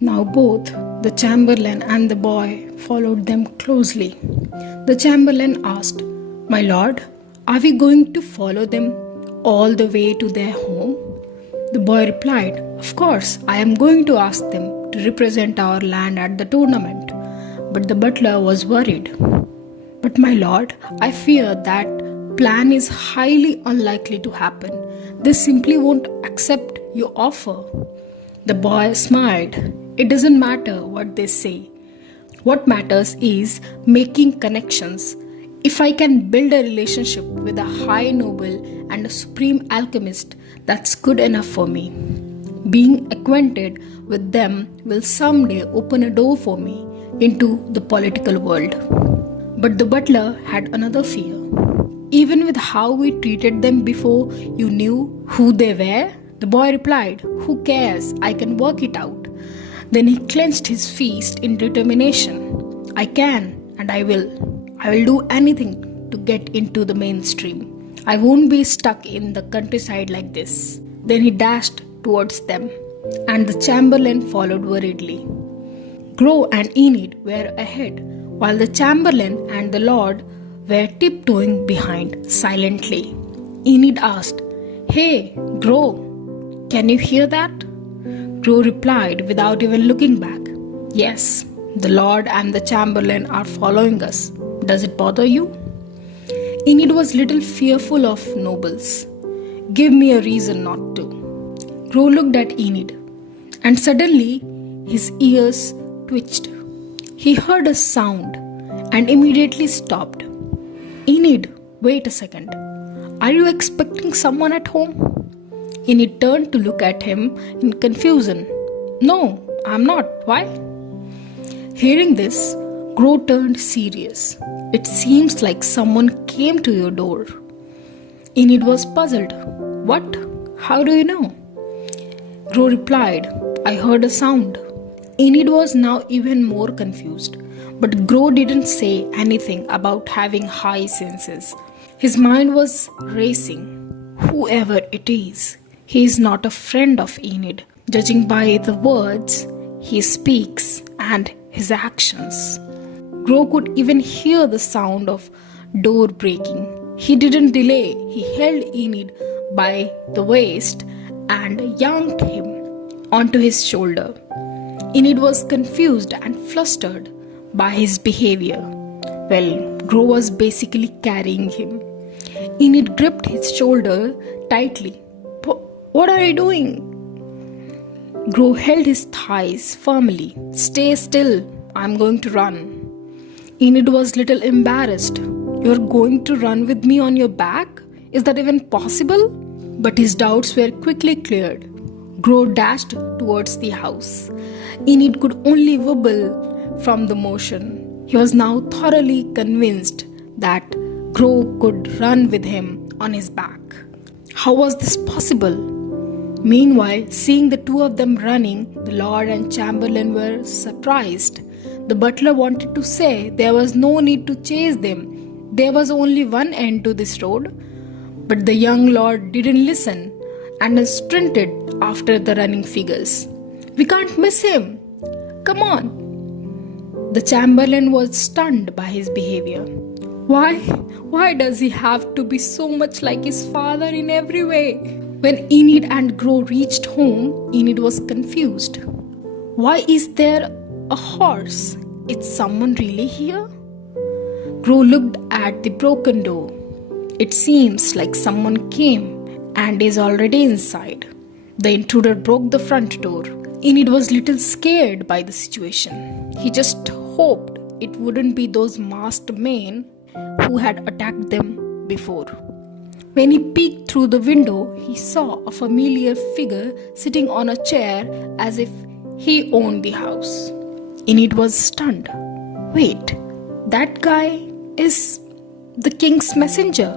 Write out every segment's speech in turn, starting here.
Now both the chamberlain and the boy followed them closely. The chamberlain asked, "My lord, are we going to follow them all the way to their home?" The boy replied, "Of course, I am going to ask them to represent our land at the tournament." But the butler was worried. "But my lord, I fear that plan is highly unlikely to happen. They simply won't accept your offer." The boy smiled. "It doesn't matter what they say. What matters is making connections. If I can build a relationship with a high noble and a supreme alchemist, that's good enough for me. Being acquainted with them will someday open a door for me into the political world." But the butler had another fear. "Even with how we treated them before you knew who they were?" The boy replied, "Who cares? I can work it out." Then he clenched his fist in determination. "I can and I will. I will do anything to get into the mainstream. I won't be stuck in the countryside like this." Then he dashed towards them, and the chamberlain followed worriedly. Grow and Enid were ahead, while the chamberlain and the lord were tiptoeing behind silently. Enid asked, "Hey, Grow, can you hear that?" Grow replied without even looking back, "Yes, the lord and the chamberlain are following us. Does it bother you?" Enid was little fearful of nobles. "Give me a reason not to." Grow looked at Enid, and suddenly his ears twitched. He heard a sound and immediately stopped. "Enid, wait a second. Are you expecting someone at home?" Enid turned to look at him in confusion. "No, I'm not. Why?" Hearing this, Grow turned serious. "It seems like someone came to your door." Enid was puzzled. "What? How do you know?" Grow replied, "I heard a sound." Enid was now even more confused, but Grow didn't say anything about having high senses. His mind was racing. Whoever it is, he is not a friend of Enid, judging by the words he speaks and his actions. Grow could even hear the sound of door breaking. He didn't delay. He held Enid by the waist and yanked him onto his shoulder. Enid was confused and flustered by his behavior. Well, Grow was basically carrying him. Enid gripped his shoulder tightly. "What are you doing?" Grow held his thighs firmly. "Stay still. I'm going to run." Enid was little embarrassed. "You're going to run with me on your back? Is that even possible?" But his doubts were quickly cleared. Grow dashed towards the house. Enid could only wobble from the motion. He was now thoroughly convinced that Grow could run with him on his back. How was this possible? Meanwhile, seeing the two of them running, the lord and chamberlain were surprised. The butler wanted to say there was no need to chase them. There was only one end to this road. But the young lord didn't listen and sprinted after the running figures. "We can't miss him. Come on." The chamberlain was stunned by his behavior. Why does he have to be so much like his father in every way? When Enid and Grow reached home, Enid was confused. "Why is there a horse? Is someone really here?" Grow looked at the broken door. "It seems like someone came and is already inside." The intruder broke the front door. Enid was little scared by the situation. He just hoped it wouldn't be those masked men who had attacked them before. When he peeked through the window, he saw a familiar figure sitting on a chair as if he owned the house. Enid was stunned. "Wait, that guy is the king's messenger."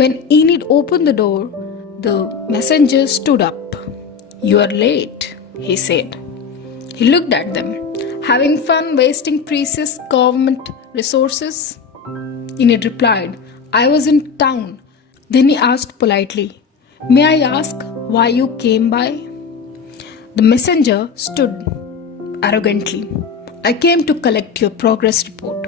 When Enid opened the door, the messenger stood up. "You are late," he said. He looked at them. "Having fun wasting precious government resources?" Enid replied, "I was in town." Then he asked politely, "May I ask why you came by?" The messenger stood arrogantly. I came to collect your progress report.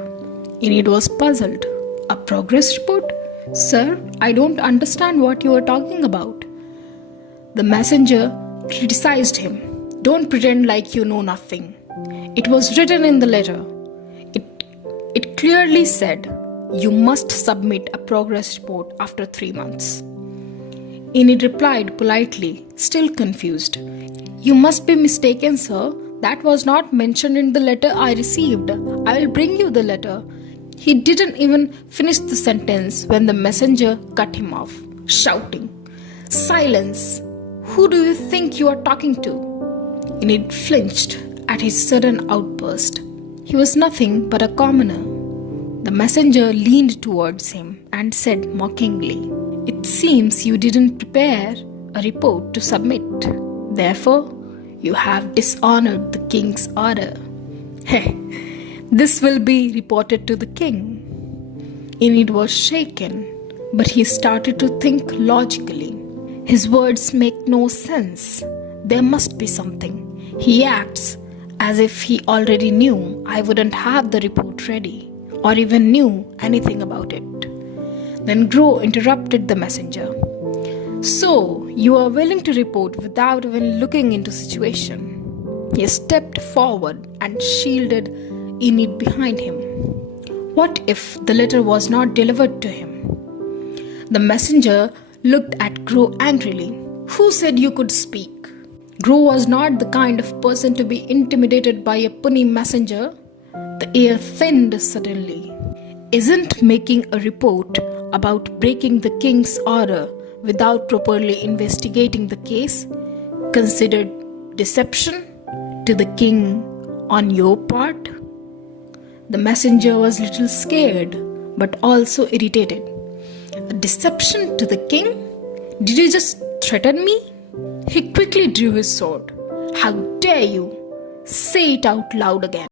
Enid was puzzled. A progress report? Sir, I don't understand what you are talking about. The messenger criticized him. Don't pretend like you know nothing. It was written in the letter. It clearly said, you must submit a progress report after 3 months. Enid replied politely, still confused. You must be mistaken, sir. That was not mentioned in the letter I received. I will bring you the letter. He didn't even finish the sentence when the messenger cut him off, shouting, Silence! Who do you think you are talking to? Enid flinched at his sudden outburst. He was nothing but a commoner. The messenger leaned towards him and said mockingly, It seems you didn't prepare a report to submit. Therefore, you have dishonored the king's order. Hey, this will be reported to the king. Enid was shaken, but he started to think logically. His words make no sense. There must be something. He acts as if he already knew I wouldn't have the report ready, or even knew anything about it. Then Grow interrupted the messenger. So, you are willing to report without even looking into the situation. He stepped forward and shielded Enid behind him. What if the letter was not delivered to him? The messenger looked at Grow angrily. Who said you could speak? Grow was not the kind of person to be intimidated by a puny messenger. The air thinned suddenly. Isn't making a report about breaking the king's order without properly investigating the case considered deception to the king on your part? The messenger was a little scared, but also irritated. A deception to the king? Did you just threaten me? He quickly drew his sword. How dare you? Say it out loud again.